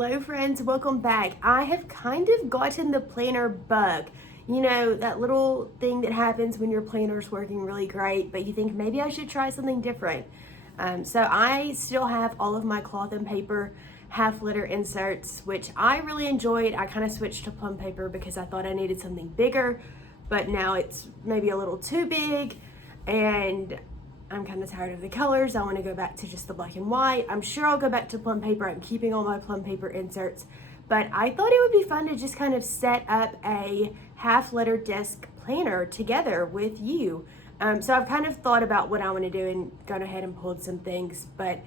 Hello friends, welcome back. I have kind of gotten the planner bug. You know, that little thing that happens when your planner's working really great, but you think maybe I should try something different. So I still have all of my cloth and paper half letter inserts, which I really enjoyed. I kind of switched to plum paper because I thought I needed something bigger, but now it's maybe a little too big and I'm kind of tired of the colors. I want to go back to just the black and white. I'm sure I'll go back to plum paper. I'm keeping all my plum paper inserts, but I thought it would be fun to just kind of set up a half letter disc planner together with you. So I've kind of thought about what I want to do and gone ahead and pulled some things, but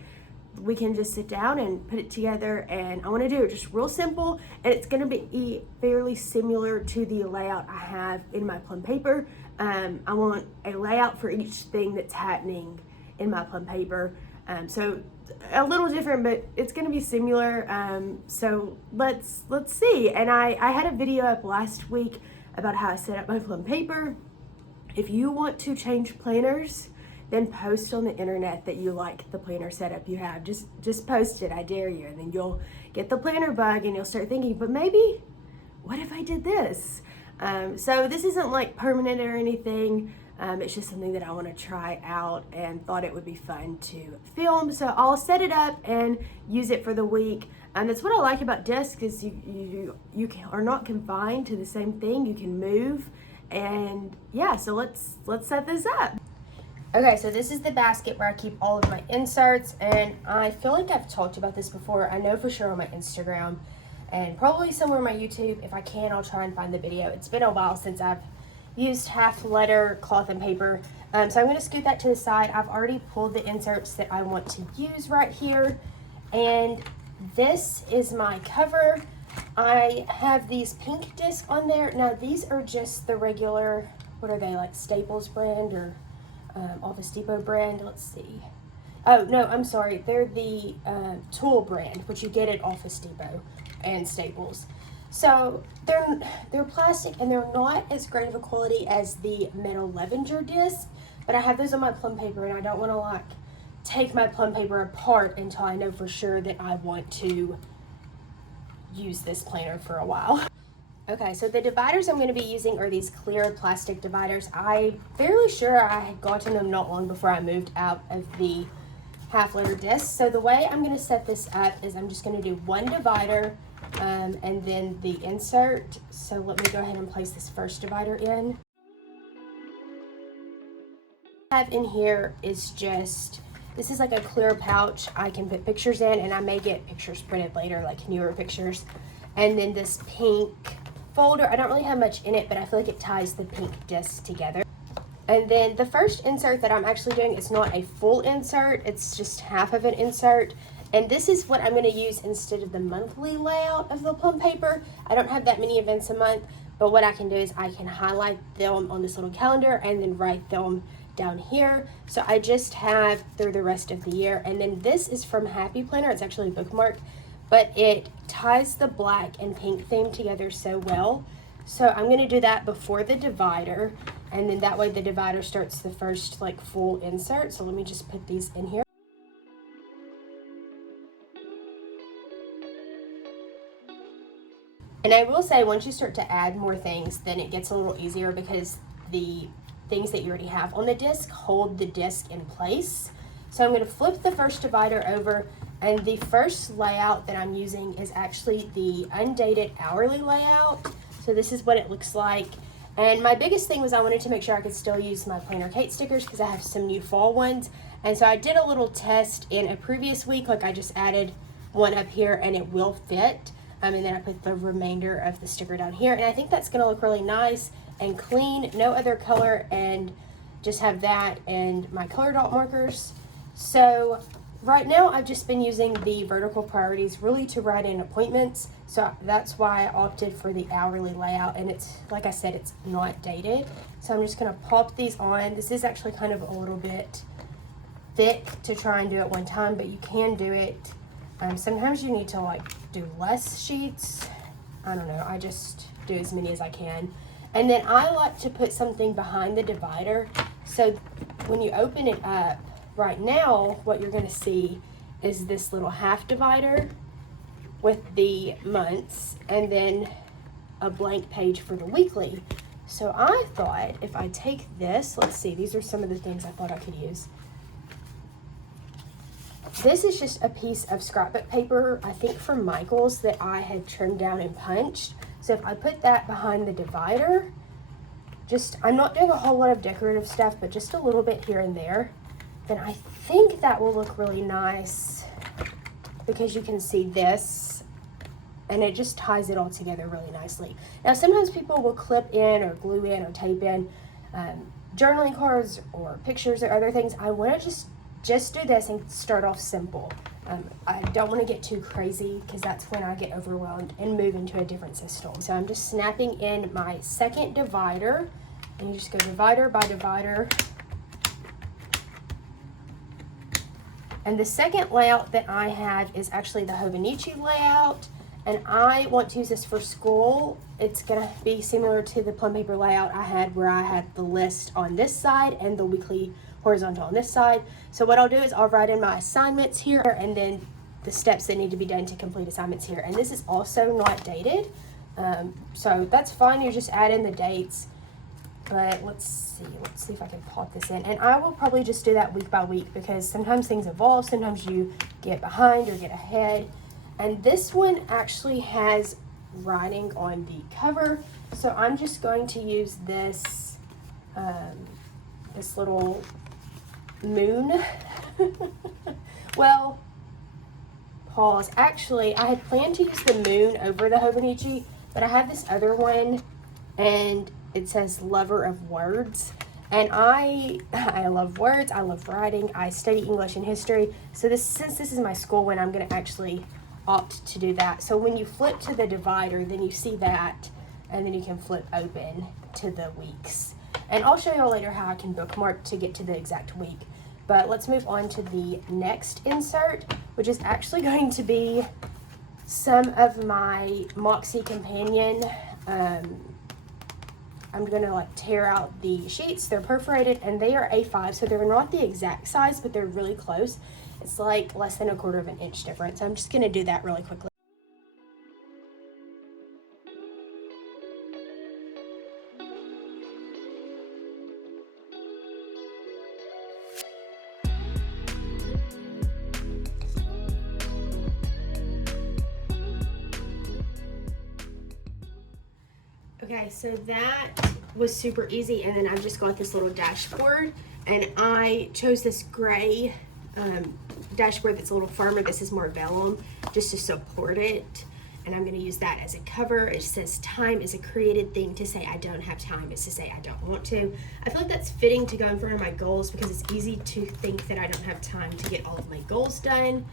we can just sit down and put it together, and I want to do it just real simple, and it's going to be fairly similar to the layout I have in my plum paper. I want a layout for each thing that's happening in my plum paper, so a little different, but it's going to be similar. So let's see. And I had a video up last week about how I set up my plum paper. If you want to change planners, then post on the internet that you like the planner setup you have. Just post it, I dare you, and then you'll get the planner bug and you'll start thinking, but maybe, what if I did this? So this isn't like permanent or anything. It's just something that I want to try out and thought it would be fun to film. So I'll set it up and use it for the week. That's what I like about discs, is you are not confined to the same thing. You can move, and yeah, so let's set this up. Okay, so this is the basket where I keep all of my inserts, and I feel like I've talked about this before. I know for sure on my Instagram and probably somewhere on my YouTube. If I can, I'll try and find the video. It's been a while since I've used half letter cloth and paper. So I'm going to scoot that to the side. I've already pulled the inserts that I want to use right here, and this is my cover. I have these pink discs on there. Now these are just the regular, what are they, like Staples brand or Office Depot brand? Let's see. Oh no, I'm sorry, they're the Tool brand, which you get at Office Depot and Staples. So they're plastic and they're not as great of a quality as the metal Levenger disc, but I have those on my plum paper, and I don't want to like take my plum paper apart until I know for sure that I want to use this planner for a while. Okay, so the dividers I'm going to be using are these clear plastic dividers. I'm fairly sure I had gotten them not long before I moved out of the half letter disc. So the way I'm going to set this up is I'm just going to do one divider and then the insert. So let me go ahead and place this first divider in. What I have in here is just, this is like a clear pouch I can put pictures in, and I may get pictures printed later, like newer pictures. And then this pink folder, I don't really have much in it, but I feel like it ties the pink disc together. And then the first insert that I'm actually doing is not a full insert, it's just half of an insert. And this is what I'm going to use instead of the monthly layout of the plum paper. I don't have that many events a month, but what I can do is I can highlight them on this little calendar and then write them down here. So I just have through the rest of the year. And then this is from Happy Planner. It's actually bookmarked, but it ties the black and pink theme together so well. So I'm going to do that before the divider, and then that way the divider starts the first like full insert. So let me just put these in here. And I will say, once you start to add more things, then it gets a little easier because the things that you already have on the disc hold the disc in place. So I'm going to flip the first divider over, and the first layout that I'm using is actually the undated hourly layout. So this is what it looks like. And my biggest thing was I wanted to make sure I could still use my Planner Kate stickers because I have some new fall ones. And so I did a little test in a previous week, like I just added one up here and it will fit. And then I put the remainder of the sticker down here. And I think that's gonna look really nice and clean, no other color, and just have that and my color dot markers. So right now I've just been using the vertical priorities really to write in appointments. So that's why I opted for the hourly layout, and it's, like I said, it's not dated. So I'm just gonna pop these on. This is actually kind of a little bit thick to try and do at one time, but you can do it. Sometimes you need to like do less sheets. I don't know, I just do as many as I can. And then I like to put something behind the divider. So when you open it up, right now, what you're gonna see is this little half divider. with the months and then a blank page for the weekly. So I thought if I take this, let's see, these are some of the things I thought I could use. This is just a piece of scrapbook paper, I think from Michael's, that I had trimmed down and punched. So if I put that behind the divider, I'm not doing a whole lot of decorative stuff, but just a little bit here and there, then I think that will look really nice because you can see this and it just ties it all together really nicely. Now, sometimes people will clip in or glue in or tape in journaling cards or pictures or other things. I want to just do this and start off simple. I don't want to get too crazy because that's when I get overwhelmed and move into a different system. So I'm just snapping in my second divider, and you just go divider by divider. And the second layout that I have is actually the Hobonichi layout, and I want to use this for school. It's gonna be similar to the plum paper layout I had, where I had the list on this side and the weekly horizontal on this side. So what I'll do is I'll write in my assignments here and then the steps that need to be done to complete assignments here. And this is also not dated, so that's fine. You just add in the dates. But let's see if I can pop this in. And I will probably just do that week by week because sometimes things evolve, sometimes you get behind or get ahead. And this one actually has writing on the cover, so I'm just going to use this this little moon. Well, pause. Actually, I had planned to use the moon over the Hobonichi, but I have this other one and it says lover of words. And I love words, I love writing, I study English and history. So since this is my school one, I'm gonna actually opt to do that. So when you flip to the divider, then you see that, and then you can flip open to the weeks. And I'll show y'all later how I can bookmark to get to the exact week. But let's move on to the next insert, which is actually going to be some of my Moxie Companion. I'm gonna like tear out the sheets. They're perforated and they are A5, so they're not the exact size, but they're really close. It's like less than 1/4 of an inch difference. I'm just gonna do that really quickly. Okay, so that was super easy, and then I've just got this little dashboard, and I chose this gray dashboard that's a little firmer. This is more vellum, just to support it, and I'm going to use that as a cover. It says time is a created thing to say I don't have time. It's to say I don't want to. I feel like that's fitting to go in front of my goals because it's easy to think that I don't have time to get all of my goals done.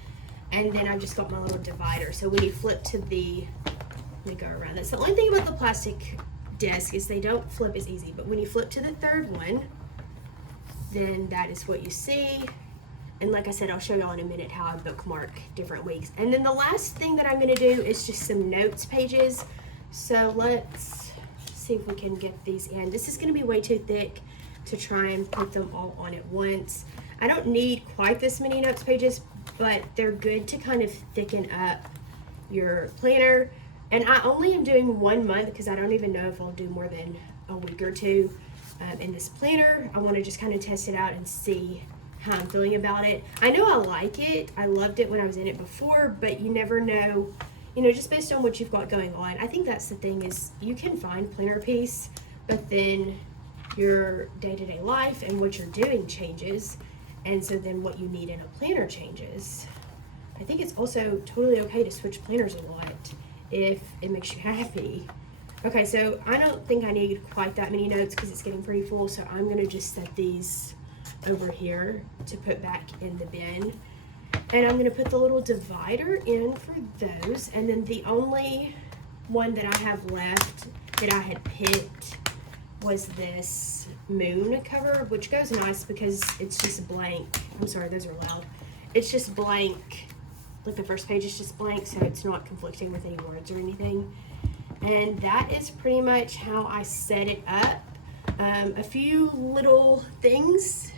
And then I've just got my little divider. So when you flip to the, let me go around. That's the only thing about the plastic disc is they don't flip as easy. But when you flip to the third one, then that is what you see. And like I said, I'll show y'all in a minute how I bookmark different weeks. And then the last thing that I'm gonna do is just some notes pages. So let's see if we can get these in. This is gonna be way too thick to try and put them all on at once. I don't need quite this many notes pages, but they're good to kind of thicken up your planner. And I only am doing 1 month because I don't even know if I'll do more than a week or two in this planner. I wanna just kind of test it out and see how I'm feeling about it. I know I like it. I loved it when I was in it before, but you never know, you know, just based on what you've got going on. I think that's the thing is you can find planner peace, but then your day-to-day life and what you're doing changes. And so then what you need in a planner changes. I think it's also totally okay to switch planners a lot if it makes you happy. Okay, so I don't think I need quite that many notes because it's getting pretty full, so I'm gonna just set these over here to put back in the bin. And I'm gonna put the little divider in for those. And then the only one that I have left that I had picked was this moon cover, which goes nice because it's just blank. I'm sorry, those are loud. It's just blank. Like the first page is just blank, so it's not conflicting with any words or anything. And that is pretty much how I set it up. A few little things.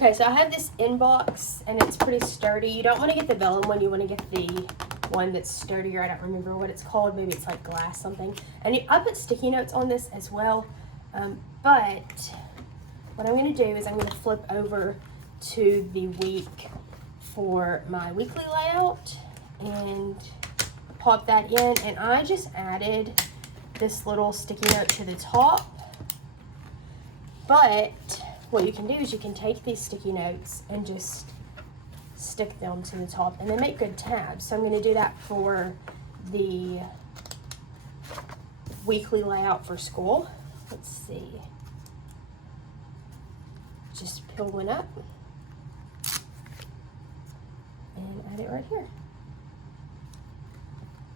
Okay, so I have this inbox and it's pretty sturdy. You don't want to get the vellum one, you want to get the one that's sturdier. I don't remember what it's called. Maybe it's like glass something. And I put sticky notes on this as well. But what I'm going to do is I'm going to flip over to the week for my weekly layout and pop that in. And I just added this little sticky note to the top. But what you can do is you can take these sticky notes and just stick them to the top, and they make good tabs. So I'm going to do that for the weekly layout for school. Let's see. Just peel one up and add it right here.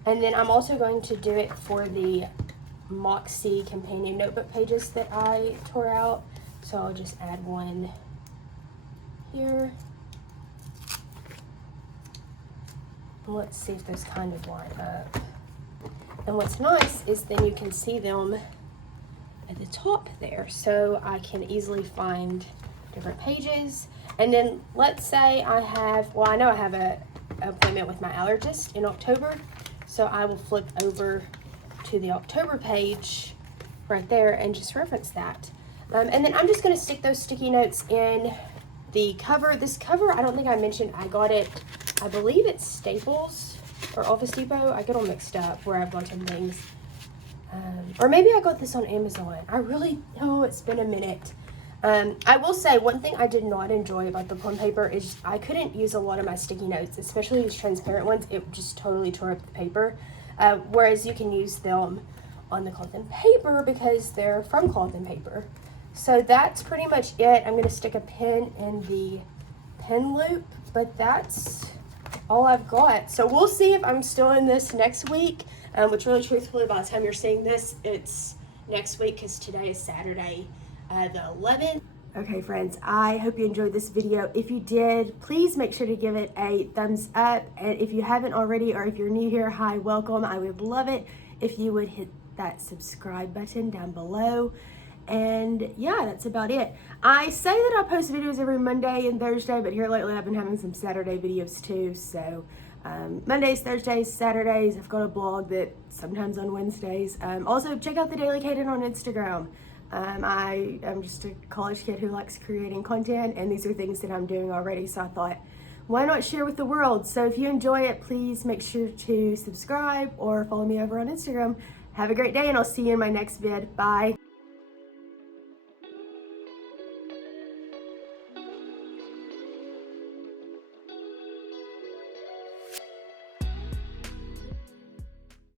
And then I'm also going to do it for the Moxie companion notebook pages that I tore out. So I'll just add one here. Let's see if those kind of line up. And what's nice is then you can see them at the top there, so I can easily find different pages. And then let's say I have, well, I know I have an appointment with my allergist in October, so I will flip over to the October page right there and just reference that. And then I'm just going to stick those sticky notes in the cover. This cover, I don't think I mentioned, I got it, I believe it's Staples or Office Depot. I get all mixed up where I've got some things. Or maybe I got this on Amazon. It's been a minute. I will say one thing I did not enjoy about the plum paper is I couldn't use a lot of my sticky notes, especially these transparent ones. It just totally tore up the paper. Whereas you can use them on the cloth and paper because they're from cloth and paper. So that's pretty much it. I'm going to stick a pin in the pin loop, but that's all I've got. So we'll see if I'm still in this next week, which really truthfully by the time you're seeing this, it's next week because today is Saturday the 11th. Okay friends, I hope you enjoyed this video. If you did, please make sure to give it a thumbs up. And if you haven't already, or if you're new here, hi, welcome. I would love it if you would hit that subscribe button down below. And yeah, that's about it. I say that I post videos every Monday and Thursday, but here lately I've been having some Saturday videos too. So Mondays, Thursdays, Saturdays, I've got a blog that sometimes on Wednesdays. Also check out the Daily Kaden on Instagram. I am just a college kid who likes creating content, and these are things that I'm doing already, so I thought, why not share with the world? So if you enjoy it, please make sure to subscribe or follow me over on Instagram. Have a great day, and I'll see you in my next vid. Bye.